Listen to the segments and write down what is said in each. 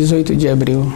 18 de abril.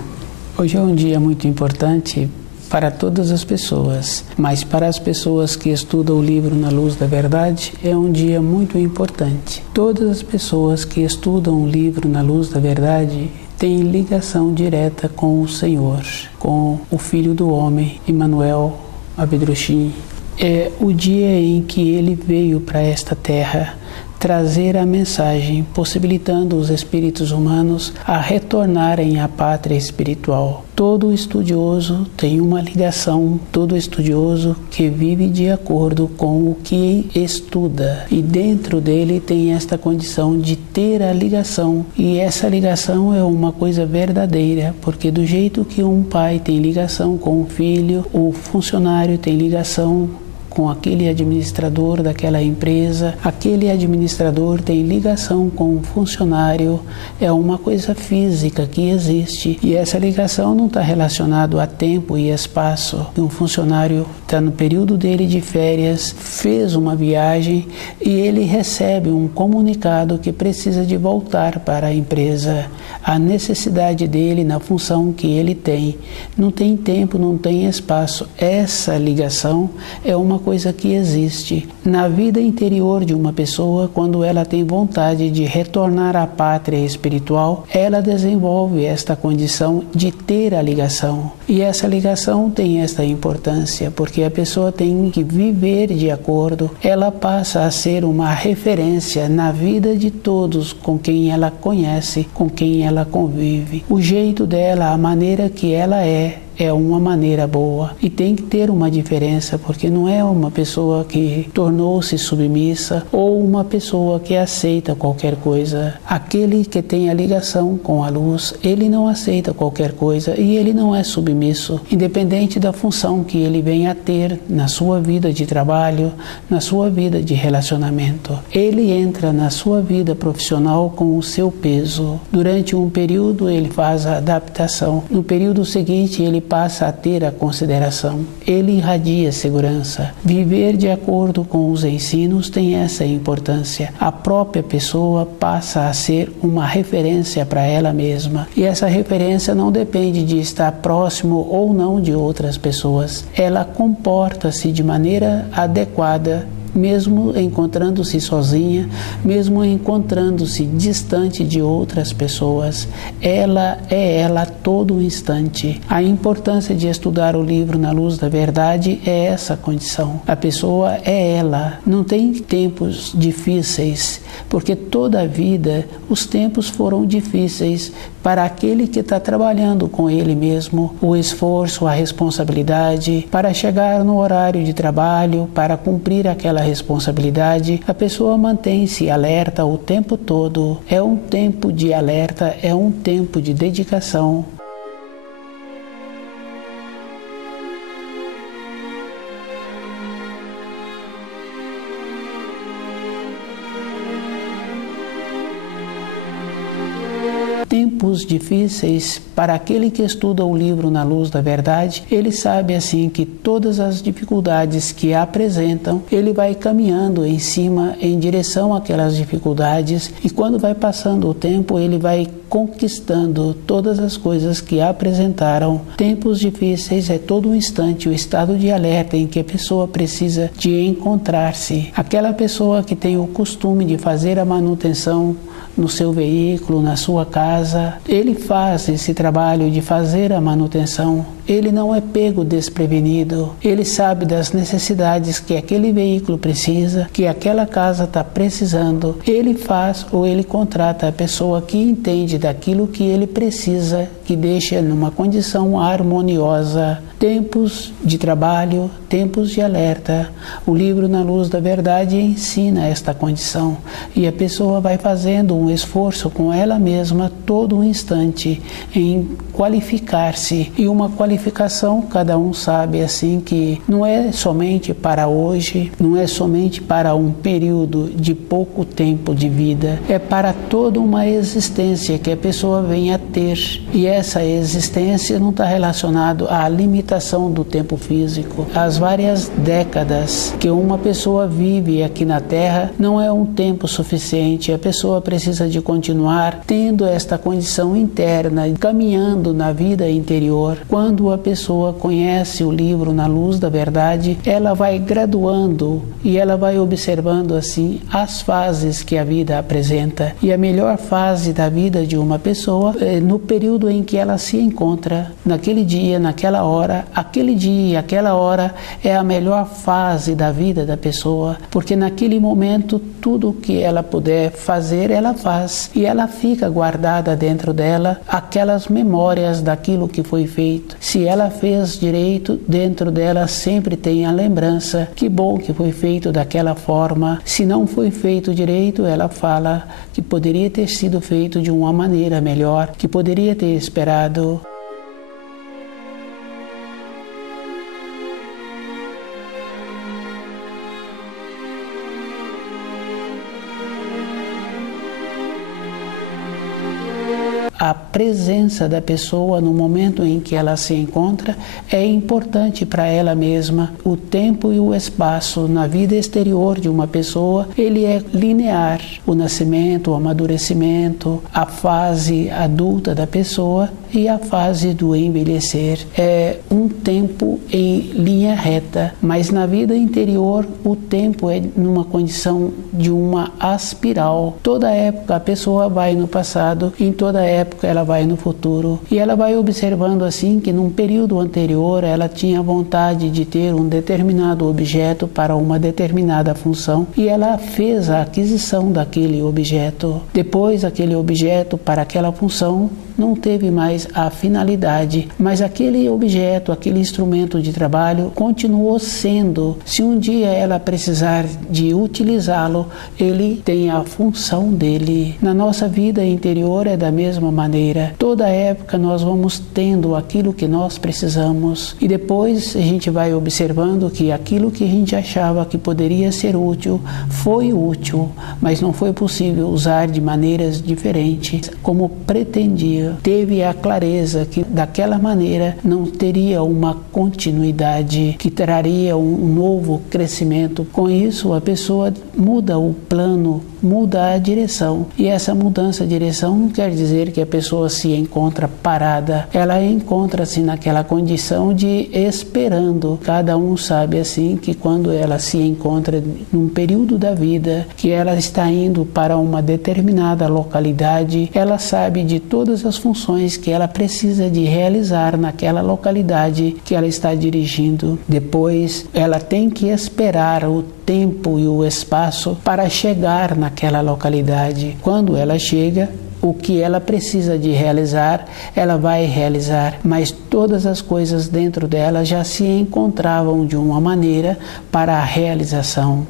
Hoje é um dia muito importante para todas as pessoas, mas para as pessoas que estudam o livro Na Luz da Verdade é um dia muito importante. Todas as pessoas que estudam o livro Na Luz da Verdade têm ligação direta com o Senhor, com o Filho do Homem, Emmanuel Abedrochim. É o dia em que ele veio para esta terra trazer a mensagem, possibilitando os espíritos humanos a retornarem à pátria espiritual. Todo estudioso tem uma ligação, todo estudioso que vive de acordo com o que estuda. E dentro dele tem esta condição de ter a ligação. E essa ligação é uma coisa verdadeira, porque do jeito que um pai tem ligação com o filho, o funcionário tem ligação com aquele administrador daquela empresa, aquele administrador tem ligação com o funcionário, é uma coisa física que existe e essa ligação não está relacionada a tempo e espaço. Um funcionário está no período dele de férias, fez uma viagem e ele recebe um comunicado que precisa de voltar para a empresa. A necessidade dele na função que ele tem. Não tem tempo, não tem espaço. Essa ligação é uma coisa que existe na vida interior de uma pessoa. Quando ela tem vontade de retornar à pátria espiritual, ela desenvolve esta condição de ter a ligação. E essa ligação tem esta importância, porque a pessoa tem que viver de acordo, ela passa a ser uma referência na vida de todos com quem ela conhece, com quem ela convive. O jeito dela, a maneira que ela é uma maneira boa e tem que ter uma diferença, porque não é uma pessoa que tornou-se submissa ou uma pessoa que aceita qualquer coisa. Aquele que tem a ligação com a luz, ele não aceita qualquer coisa e ele não é submisso, independente da função que ele venha a ter na sua vida de trabalho, na sua vida de relacionamento. Ele entra na sua vida profissional com o seu peso. Durante um período ele faz a adaptação, no período seguinte ele passa a ter a consideração. Ele irradia segurança. Viver de acordo com os ensinos tem essa importância. A própria pessoa passa a ser uma referência para ela mesma. E essa referência não depende de estar próximo ou não de outras pessoas. Ela comporta-se de maneira adequada, mesmo encontrando-se sozinha, mesmo encontrando-se distante de outras pessoas. Ela é ela a todo instante. A importância de estudar o livro Na Luz da Verdade é essa condição. A pessoa é ela. Não tem tempos difíceis, porque toda a vida os tempos foram difíceis para aquele que está trabalhando com ele mesmo, o esforço, a responsabilidade, para chegar no horário de trabalho, para cumprir aquela responsabilidade, a pessoa mantém-se alerta o tempo todo. É um tempo de alerta, é um tempo de dedicação. Tempos difíceis para aquele que estuda o livro Na Luz da Verdade, ele sabe assim que todas as dificuldades que apresentam, ele vai caminhando em cima, em direção àquelas dificuldades, e quando vai passando o tempo, ele vai conquistando todas as coisas que apresentaram. Tempos difíceis é todo um instante o estado de alerta em que a pessoa precisa de encontrar-se. Aquela pessoa que tem o costume de fazer a manutenção no seu veículo, na sua casa, ele faz esse trabalho de fazer a manutenção. Ele não é pego desprevenido. Ele sabe das necessidades que aquele veículo precisa, que aquela casa está precisando. Ele faz ou ele contrata a pessoa que entende daquilo que ele precisa, que deixa numa condição harmoniosa. Tempos de trabalho, tempos de alerta. O livro Na Luz da Verdade ensina esta condição e a pessoa vai fazendo um esforço com ela mesma todo um instante em qualificar-se. E uma qualificação, cada um sabe assim que não é somente para hoje, não é somente para um período de pouco tempo de vida, é para toda uma existência que a pessoa vem a ter. E essa existência não está relacionado à limitação do tempo físico. As várias décadas que uma pessoa vive aqui na Terra não é um tempo suficiente. A pessoa precisa de continuar tendo esta condição interna, caminhando na vida interior. Quando a pessoa conhece o livro Na Luz da Verdade, ela vai graduando e ela vai observando assim as fases que a vida apresenta. E a melhor fase da vida de uma pessoa é no período em que ela se encontra, naquele dia, naquela hora. Aquele dia, aquela hora é a melhor fase da vida da pessoa, porque naquele momento tudo que ela puder fazer, ela faz, e ela fica guardada dentro dela aquelas memórias daquilo que foi feito. Se ela fez direito, dentro dela sempre tem a lembrança, que bom que foi feito daquela forma. Se não foi feito direito, ela fala que poderia ter sido feito de uma maneira melhor, que poderia ter esperado. A presença da pessoa no momento em que ela se encontra é importante para ela mesma. O tempo e o espaço na vida exterior de uma pessoa, ele é linear. O nascimento, o amadurecimento, a fase adulta da pessoa e a fase do envelhecer. É um tempo em linha reta, mas na vida interior o tempo é numa condição de uma aspiral. Toda época a pessoa vai no passado, em toda época ela vai no futuro, e ela vai observando assim que num período anterior ela tinha vontade de ter um determinado objeto para uma determinada função e ela fez a aquisição daquele objeto. Depois aquele objeto para aquela função não teve mais a finalidade, mas aquele objeto, aquele instrumento de trabalho continuou sendo. Se um dia ela precisar de utilizá-lo, ele tem a função dele. Na nossa vida interior é da mesma maneira. Toda época nós vamos tendo aquilo que nós precisamos e depois a gente vai observando que aquilo que a gente achava que poderia ser útil, foi útil, mas não foi possível usar de maneiras diferentes como pretendia. Teve a clareza que daquela maneira não teria uma continuidade que traria um novo crescimento. Com isso a pessoa muda o plano, muda a direção, e essa mudança de direção não quer dizer que a pessoa se encontra parada. Ela encontra-se naquela condição de esperando. Cada um sabe assim que quando ela se encontra num período da vida que ela está indo para uma determinada localidade, ela sabe de todas as funções que ela precisa de realizar naquela localidade que ela está dirigindo. Depois ela tem que esperar o tempo e o espaço para chegar naquela localidade. Quando ela chega, o que ela precisa de realizar, ela vai realizar, mas todas as coisas dentro dela já se encontravam de uma maneira para a realização.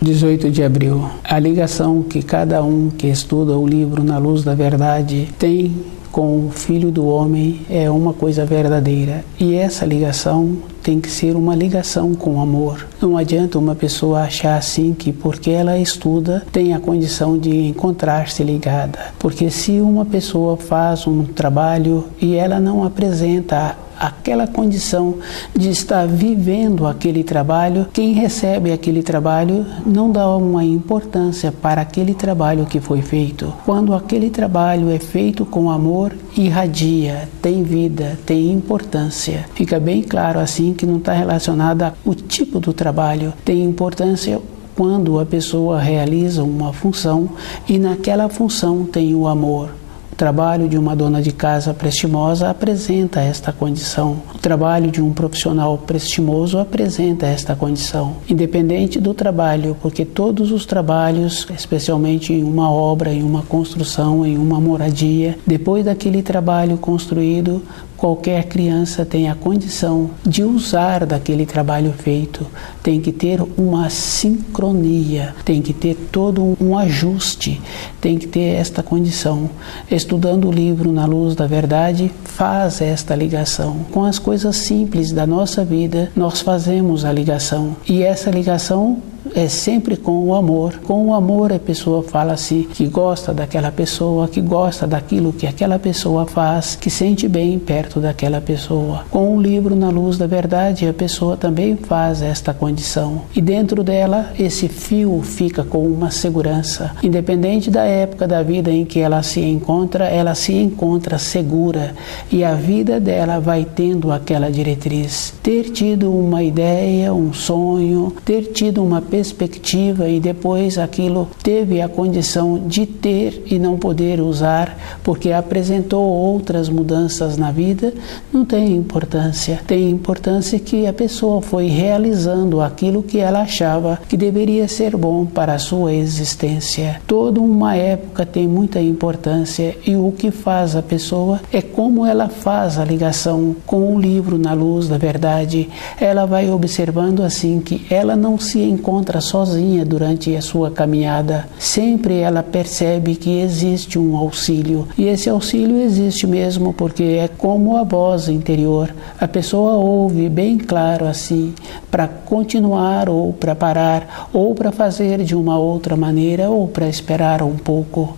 (18 de abril). A ligação que cada um que estuda o livro Na Luz da Verdade tem com o Filho do Homem é uma coisa verdadeira. E essa ligação tem que ser uma ligação com amor. Não adianta uma pessoa achar assim que porque ela estuda tem a condição de encontrar-se ligada. Porque se uma pessoa faz um trabalho e ela não apresenta aquela condição de estar vivendo aquele trabalho, quem recebe aquele trabalho não dá uma importância para aquele trabalho que foi feito. Quando aquele trabalho é feito com amor, irradia, tem vida, tem importância. Fica bem claro assim que não está relacionado ao tipo do trabalho, tem importância quando a pessoa realiza uma função e naquela função tem o amor. O trabalho de uma dona de casa prestimosa apresenta esta condição. O trabalho de um profissional prestimoso apresenta esta condição. Independente do trabalho, porque todos os trabalhos, especialmente em uma obra, em uma construção, em uma moradia, depois daquele trabalho construído, qualquer criança tem a condição de usar daquele trabalho feito. Tem que ter uma sincronia, tem que ter todo um ajuste, tem que ter esta condição. Estudando o livro Na Luz da Verdade, faz esta ligação. Com as coisas simples da nossa vida, nós fazemos a ligação. E essa ligação é sempre com o amor. Com o amor a pessoa fala assim, que gosta daquela pessoa, que gosta daquilo que aquela pessoa faz, que sente bem perto daquela pessoa. Com o livro Na Luz da Verdade, a pessoa também faz esta condição. E dentro dela, esse fio fica com uma segurança. Independente da época da vida em que ela se encontra segura. E a vida dela vai tendo aquela diretriz. Ter tido uma ideia, um sonho, ter tido uma perspectiva e depois aquilo teve a condição de ter e não poder usar porque apresentou outras mudanças na vida, não tem importância. Tem importância que a pessoa foi realizando aquilo que ela achava que deveria ser bom para a sua existência. Toda uma época tem muita importância e o que faz a pessoa é como ela faz a ligação com o livro Na Luz da Verdade. Ela vai observando assim que ela não se encontra sozinha durante a sua caminhada. Sempre ela percebe que existe um auxílio. E esse auxílio existe mesmo porque é como a voz interior. A pessoa ouve bem claro assim, para continuar ou para parar, ou para fazer de uma outra maneira, ou para esperar um pouco.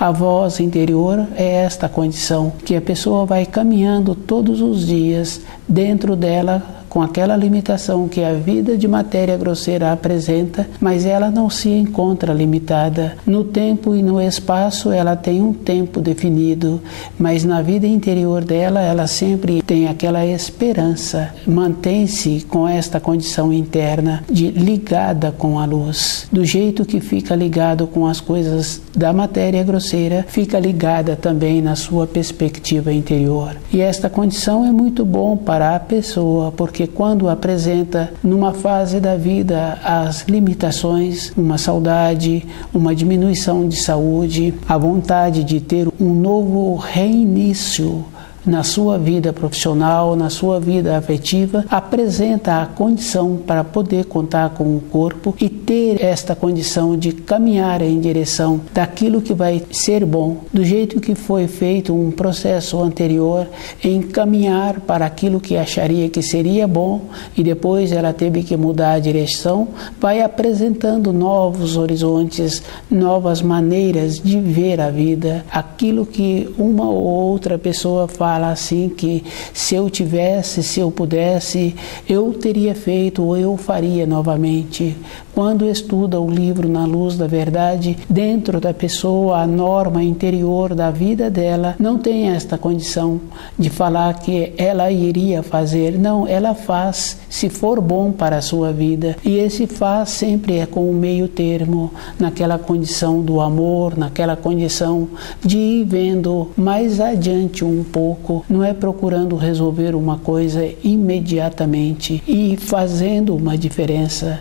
A voz interior é esta condição que a pessoa vai caminhando todos os dias dentro dela com aquela limitação que a vida de matéria grosseira apresenta, mas ela não se encontra limitada. No tempo e no espaço ela tem um tempo definido, mas na vida interior dela ela sempre tem aquela esperança, mantém-se com esta condição interna de ligada com a luz. Do jeito que fica ligado com as coisas da matéria grosseira, fica ligada também na sua perspectiva interior. E esta condição é muito bom para a pessoa, porque quando apresenta numa fase da vida as limitações, uma saudade, uma diminuição de saúde, a vontade de ter um novo reinício na sua vida profissional, na sua vida afetiva, apresenta a condição para poder contar com o corpo e ter esta condição de caminhar em direção daquilo que vai ser bom, do jeito que foi feito um processo anterior, em caminhar para aquilo que acharia que seria bom e depois ela teve que mudar a direção, vai apresentando novos horizontes, novas maneiras de ver a vida, aquilo que uma ou outra pessoa fala assim que se eu tivesse, se eu pudesse, eu teria feito ou eu faria novamente. Quando estuda o livro Na Luz da Verdade, dentro da pessoa, a norma interior da vida dela não tem esta condição de falar que ela iria fazer. Não, ela faz se for bom para a sua vida. E esse faz sempre é com o meio termo, naquela condição do amor, naquela condição de ir vendo mais adiante um pouco. Não é procurando resolver uma coisa imediatamente e fazendo uma diferença.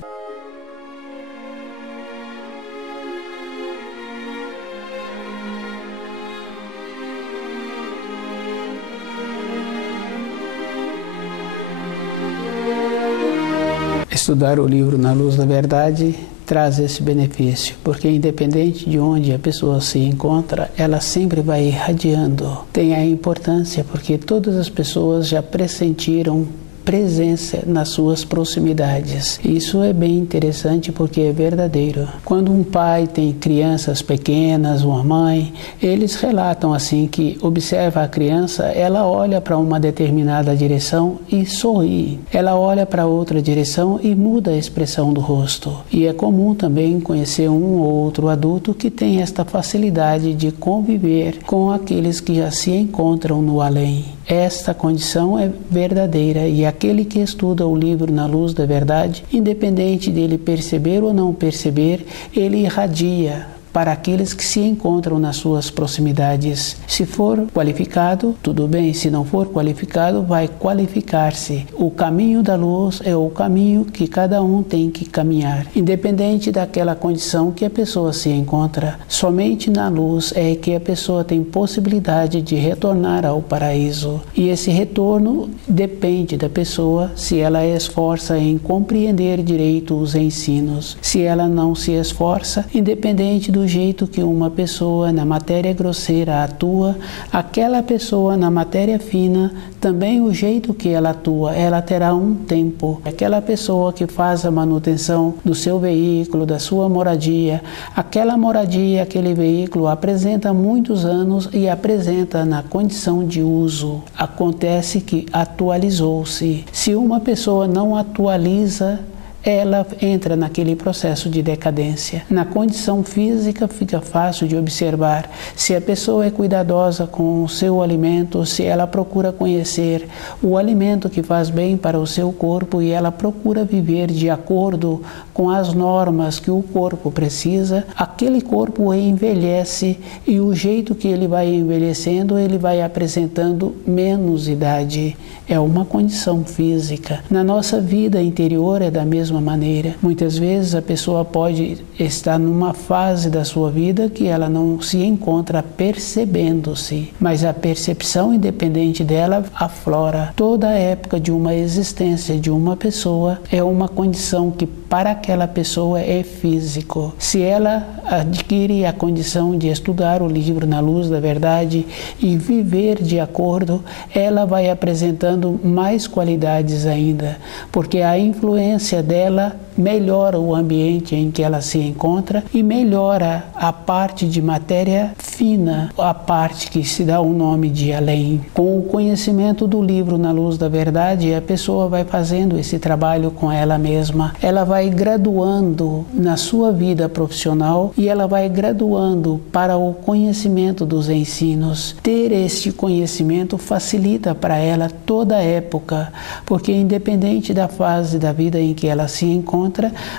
Estudar o livro Na Luz da Verdade traz esse benefício, porque independente de onde a pessoa se encontra, ela sempre vai irradiando. Tem a importância porque todas as pessoas já pressentiram presença nas suas proximidades. Isso é bem interessante porque é verdadeiro. Quando um pai tem crianças pequenas, uma mãe, eles relatam assim que observa a criança, ela olha para uma determinada direção e sorri. Ela olha para outra direção e muda a expressão do rosto. E é comum também conhecer um ou outro adulto que tem esta facilidade de conviver com aqueles que já se encontram no além. Esta condição é verdadeira e aquele que estuda o livro Na Luz da Verdade, independente dele perceber ou não perceber, ele irradia para aqueles que se encontram nas suas proximidades. Se for qualificado, tudo bem. Se não for qualificado, vai qualificar-se. O caminho da luz é o caminho que cada um tem que caminhar, independente daquela condição que a pessoa se encontra. Somente na luz é que a pessoa tem possibilidade de retornar ao paraíso. E esse retorno depende da pessoa, se ela esforça em compreender direito os ensinos. Se ela não se esforça, independente do jeito que uma pessoa na matéria grosseira atua, aquela pessoa na matéria fina, também o jeito que ela atua, ela terá um tempo. Aquela pessoa que faz a manutenção do seu veículo, da sua moradia, aquela moradia, aquele veículo apresenta muitos anos e apresenta na condição de uso. Acontece que atualizou-se. Se uma pessoa não atualiza, ela entra naquele processo de decadência. Na condição física fica fácil de observar. Se a pessoa é cuidadosa com o seu alimento, se ela procura conhecer o alimento que faz bem para o seu corpo e ela procura viver de acordo com as normas que o corpo precisa, aquele corpo envelhece e o jeito que ele vai envelhecendo, ele vai apresentando menos idade. É uma condição física. Na nossa vida interior é da mesma maneira. Muitas vezes a pessoa pode estar numa fase da sua vida que ela não se encontra percebendo-se, mas a percepção independente dela aflora. Toda a época de uma existência de uma pessoa é uma condição que para aquela pessoa é físico. Se ela adquire a condição de estudar o livro Na Luz da Verdade e viver de acordo, ela vai apresentando mais qualidades ainda, porque a influência dela melhora o ambiente em que ela se encontra e melhora a parte de matéria fina, a parte que se dá o nome de além. Com o conhecimento do livro Na Luz da Verdade, a pessoa vai fazendo esse trabalho com ela mesma. Ela vai graduando na sua vida profissional e ela vai graduando para o conhecimento dos ensinos. Ter este conhecimento facilita para ela toda a época, porque independente da fase da vida em que ela se encontra,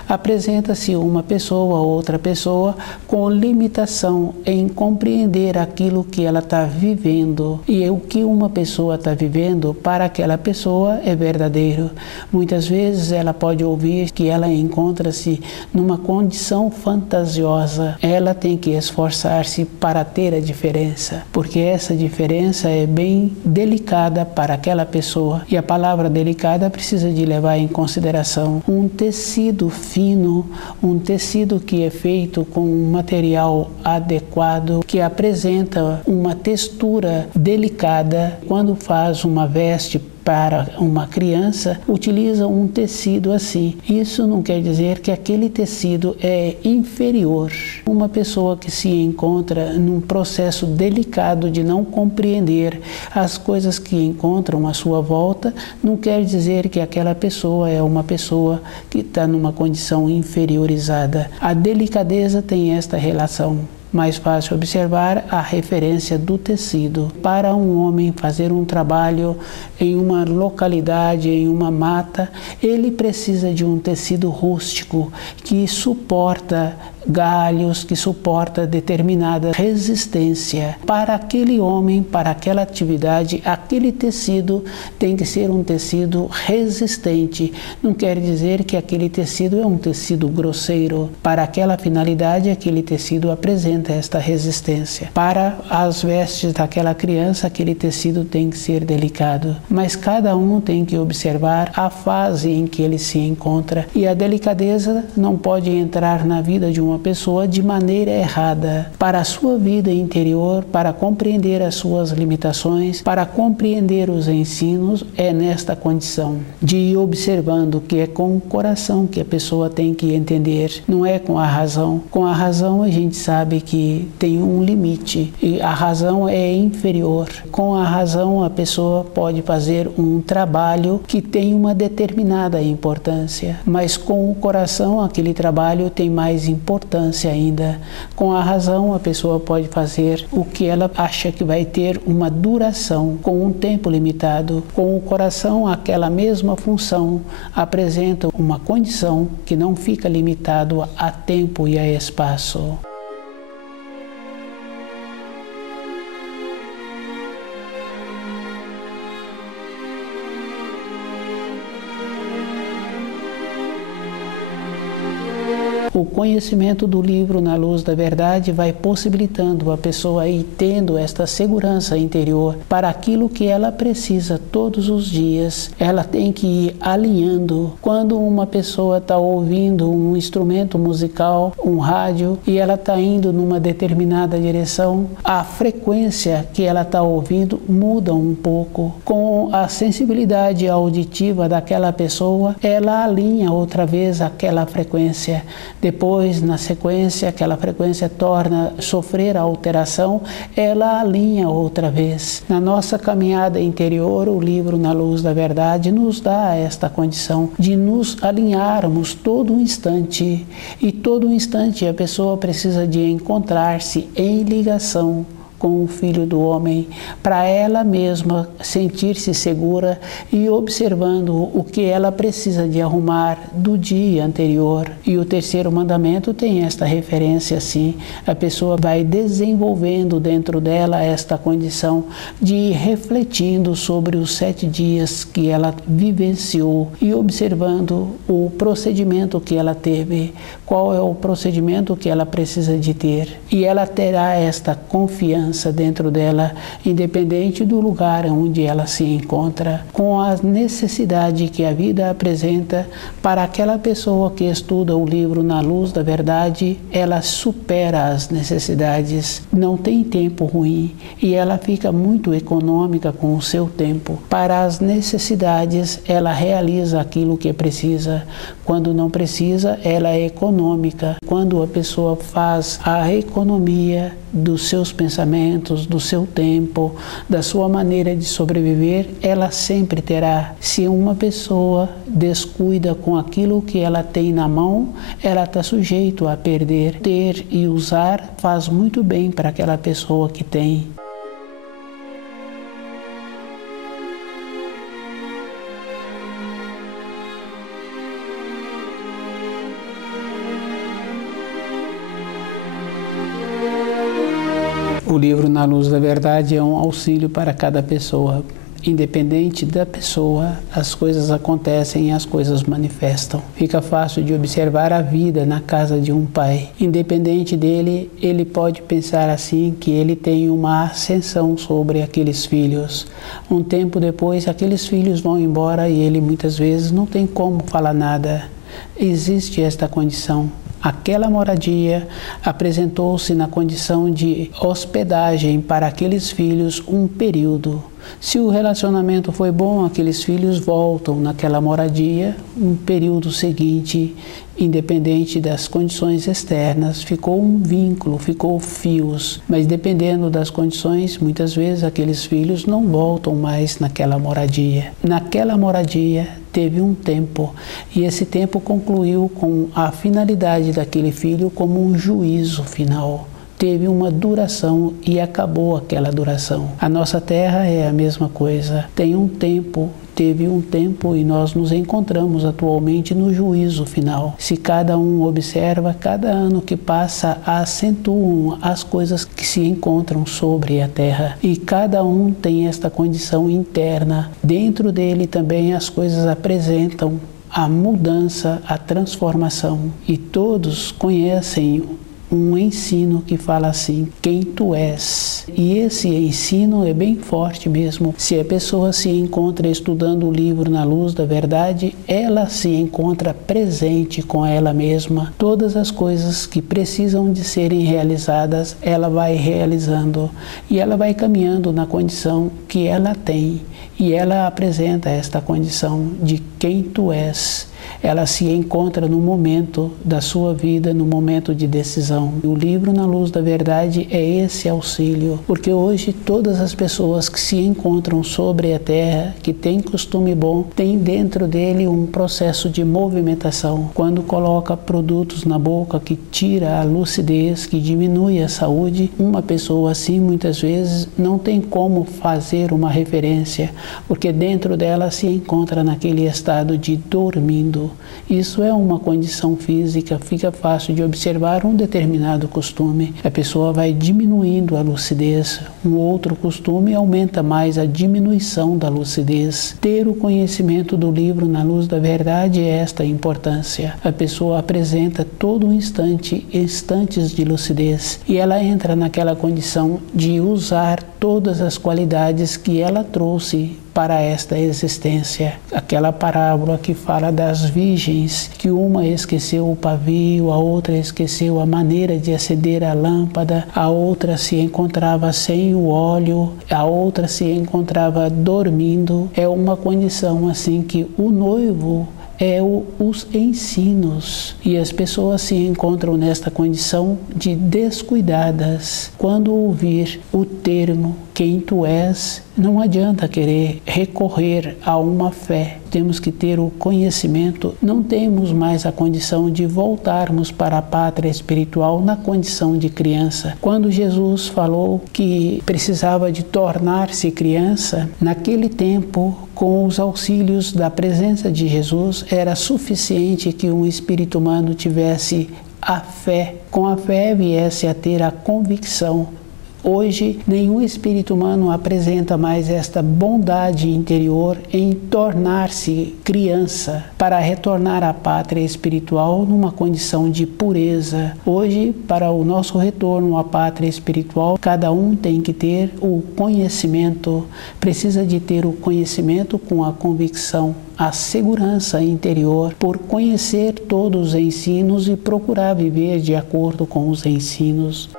apresenta-se uma pessoa ou outra pessoa com limitação em compreender aquilo que ela está vivendo. E o que uma pessoa está vivendo, para aquela pessoa é verdadeiro. Muitas vezes ela pode ouvir que ela encontra-se numa condição fantasiosa. Ela tem que esforçar-se para ter a diferença, porque essa diferença é bem delicada para aquela pessoa. E a palavra delicada precisa de levar em consideração um tecido fino, um tecido que é feito com um material adequado, que apresenta uma textura delicada. Quando faz uma veste para uma criança, utiliza um tecido assim. Isso não quer dizer que aquele tecido é inferior. Uma pessoa que se encontra num processo delicado de não compreender as coisas que encontram à sua volta, não quer dizer que aquela pessoa é uma pessoa que está numa condição inferiorizada. A delicadeza tem esta relação. Mais fácil observar a referência do tecido. Para um homem fazer um trabalho em uma localidade, em uma mata, ele precisa de um tecido rústico que suporta galhos, que suporta determinada resistência. Para aquele homem, para aquela atividade, aquele tecido tem que ser um tecido resistente. Não quer dizer que aquele tecido é um tecido grosseiro. Para aquela finalidade, aquele tecido apresenta esta resistência. Para as vestes daquela criança, aquele tecido tem que ser delicado. Mas cada um tem que observar a fase em que ele se encontra. E a delicadeza não pode entrar na vida de uma pessoa de maneira errada. Para a sua vida interior, para compreender as suas limitações, para compreender os ensinos, é nesta condição de ir observando que é com o coração que a pessoa tem que entender, não é com a razão. Com a razão a gente sabe que tem um limite e a razão é inferior. Com a razão a pessoa pode fazer um trabalho que tem uma determinada importância, mas com o coração aquele trabalho tem mais importância ainda. Com a razão a pessoa pode fazer o que ela acha que vai ter uma duração com um tempo limitado. Com o coração aquela mesma função apresenta uma condição que não fica limitado a tempo e a espaço. O conhecimento do livro Na Luz da Verdade vai possibilitando a pessoa ir tendo esta segurança interior para aquilo que ela precisa todos os dias. Ela tem que ir alinhando. Quando uma pessoa está ouvindo um instrumento musical, um rádio, e ela está indo numa determinada direção, a frequência que ela está ouvindo muda um pouco. Com a sensibilidade auditiva daquela pessoa, ela alinha outra vez aquela frequência. Depois, na sequência, aquela frequência torna a sofrer a alteração, ela alinha outra vez. Na nossa caminhada interior, o livro Na Luz da Verdade nos dá esta condição de nos alinharmos todo instante. E todo instante a pessoa precisa de encontrar-se em ligação com o Filho do Homem, para ela mesma sentir-se segura e observando o que ela precisa de arrumar do dia anterior. E o terceiro mandamento tem esta referência assim: a pessoa vai desenvolvendo dentro dela esta condição de ir refletindo sobre os 7 dias que ela vivenciou e observando o procedimento que ela teve, qual é o procedimento que ela precisa de ter. E ela terá esta confiança dentro dela, independente do lugar onde ela se encontra, com a necessidade que a vida apresenta. Para aquela pessoa que estuda o livro Na Luz da Verdade, ela supera as necessidades, não tem tempo ruim e ela fica muito econômica com o seu tempo. Para as necessidades, ela realiza aquilo que precisa. Quando não precisa, ela é econômica. Quando a pessoa faz a economia dos seus pensamentos, do seu tempo, da sua maneira de sobreviver, ela sempre terá. Se uma pessoa descuida com aquilo que ela tem na mão, ela está sujeito a perder. Ter e usar faz muito bem para aquela pessoa que tem. O livro Na Luz da Verdade é um auxílio para cada pessoa. Independente da pessoa, as coisas acontecem e as coisas manifestam. Fica fácil de observar a vida na casa de um pai. Independente dele, ele pode pensar assim que ele tem uma ascensão sobre aqueles filhos. Um tempo depois, aqueles filhos vão embora e ele muitas vezes não tem como falar nada. Existe esta condição. Aquela moradia apresentou-se na condição de hospedagem para aqueles filhos um período. Se o relacionamento foi bom, aqueles filhos voltam naquela moradia um período seguinte, independente das condições externas. Ficou um vínculo, ficou fios, mas dependendo das condições, muitas vezes aqueles filhos não voltam mais naquela moradia. Naquela moradia teve um tempo e esse tempo concluiu com a finalidade daquele filho como um juízo final. Teve uma duração e acabou aquela duração. A nossa terra é a mesma coisa. Tem um tempo, teve um tempo e nós nos encontramos atualmente no juízo final. Se cada um observa, cada ano que passa acentuam as coisas que se encontram sobre a terra. E cada um tem esta condição interna. Dentro dele também as coisas apresentam a mudança, a transformação. E todos conhecem um ensino que fala assim: quem tu és. E esse ensino é bem forte mesmo. Se a pessoa se encontra estudando o livro Na Luz da Verdade, ela se encontra presente com ela mesma. Todas as coisas que precisam de serem realizadas, ela vai realizando e ela vai caminhando na condição que ela tem. E ela apresenta esta condição de quem tu és. Ela se encontra no momento da sua vida, no momento de decisão. O livro Na Luz da Verdade é esse auxílio, porque hoje todas as pessoas que se encontram sobre a terra, que têm costume bom, têm dentro dele um processo de movimentação. Quando coloca produtos na boca que tira a lucidez, que diminui a saúde, uma pessoa assim muitas vezes não tem como fazer uma referência, porque dentro dela se encontra naquele estado de dormindo. diminuindo. Isso é uma condição física, fica fácil de observar um determinado costume. A pessoa vai diminuindo a lucidez. Um outro costume aumenta mais a diminuição da lucidez. Ter o conhecimento do livro na luz da verdade é esta a importância. A pessoa apresenta todo um instante, instantes de lucidez, e ela entra naquela condição de usar todas as qualidades que ela trouxe para esta existência. Aquela parábola que fala das virgens, que uma esqueceu o pavio, a outra esqueceu a maneira de acender a lâmpada, a outra se encontrava sem o óleo, a outra se encontrava dormindo. É uma condição assim que o noivo é os ensinos, e as pessoas se encontram nesta condição de descuidadas. Quando ouvir o termo quem tu és, não adianta querer recorrer a uma fé. Temos que ter o conhecimento. Não temos mais a condição de voltarmos para a pátria espiritual na condição de criança. Quando Jesus falou que precisava de tornar-se criança, naquele tempo, com os auxílios da presença de Jesus, era suficiente que um espírito humano tivesse a fé. Com a fé viesse a ter a convicção. Hoje, nenhum espírito humano apresenta mais esta bondade interior em tornar-se criança para retornar à pátria espiritual numa condição de pureza. Hoje, para o nosso retorno à pátria espiritual, cada um tem que ter o conhecimento, precisa de ter o conhecimento com a convicção, a segurança interior por conhecer todos os ensinos e procurar viver de acordo com os ensinos.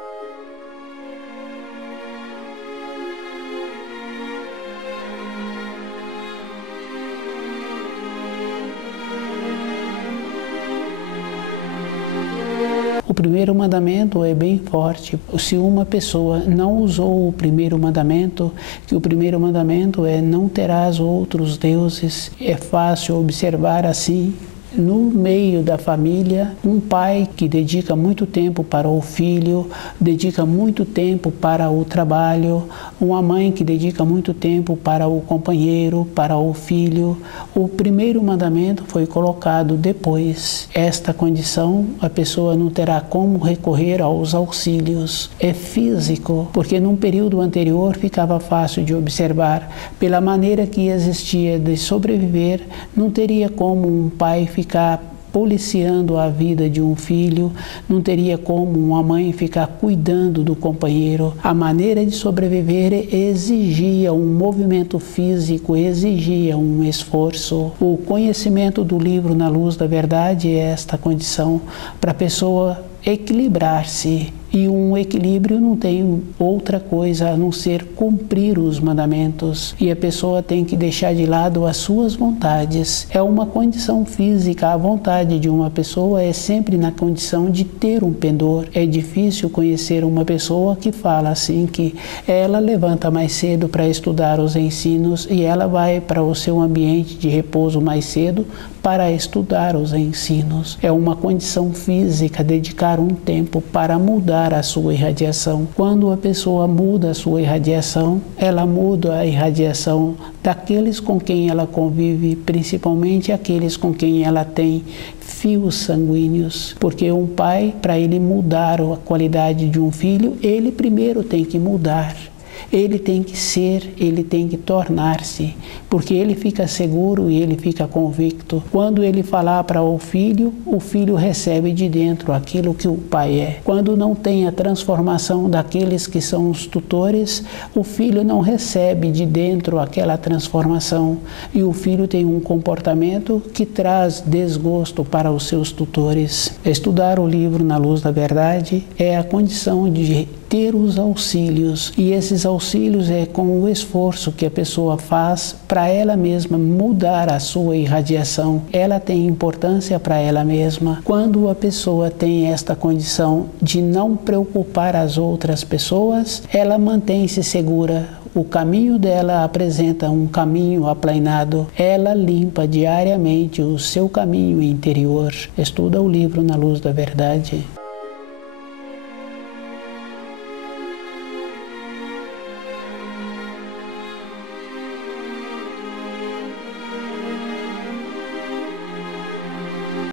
O primeiro mandamento é bem forte. Se uma pessoa não usou o primeiro mandamento, que o primeiro mandamento é não terás outros deuses, é fácil observar assim. No meio da família, um pai que dedica muito tempo para o filho, dedica muito tempo para o trabalho, uma mãe que dedica muito tempo para o companheiro, para o filho. O primeiro mandamento foi colocado depois. Esta condição, a pessoa não terá como recorrer aos auxílios. É físico, porque num período anterior ficava fácil de observar. Pela maneira que existia de sobreviver, não teria como um pai ficar policiando a vida de um filho, não teria como uma mãe ficar cuidando do companheiro. A maneira de sobreviver exigia um movimento físico, exigia um esforço. O conhecimento do livro na luz da verdade é esta condição para a pessoa equilibrar-se. E um equilíbrio não tem outra coisa a não ser cumprir os mandamentos. E a pessoa tem que deixar de lado as suas vontades. É uma condição física. A vontade de uma pessoa é sempre na condição de ter um pendor. É difícil conhecer uma pessoa que fala assim que ela levanta mais cedo para estudar os ensinos e ela vai para o seu ambiente de repouso mais cedo para estudar os ensinos. É uma condição física dedicar um tempo para mudar a sua irradiação. Quando a pessoa muda a sua irradiação, ela muda a irradiação daqueles com quem ela convive, principalmente aqueles com quem ela tem fios sanguíneos. Porque um pai, para ele mudar a qualidade de um filho, ele primeiro tem que mudar. Ele tem que ser, ele tem que tornar-se, porque ele fica seguro e ele fica convicto. Quando ele falar para o filho recebe de dentro aquilo que o pai é. Quando não tem a transformação daqueles que são os tutores, o filho não recebe de dentro aquela transformação e o filho tem um comportamento que traz desgosto para os seus tutores. Estudar o livro na luz da verdade é a condição de ter os auxílios, e esses auxílios é com o esforço que a pessoa faz para ela mesma mudar a sua irradiação. Ela tem importância para ela mesma. Quando a pessoa tem esta condição de não preocupar as outras pessoas, ela mantém-se segura. O caminho dela apresenta um caminho aplanado. Ela limpa diariamente o seu caminho interior. Estuda o livro na luz da verdade.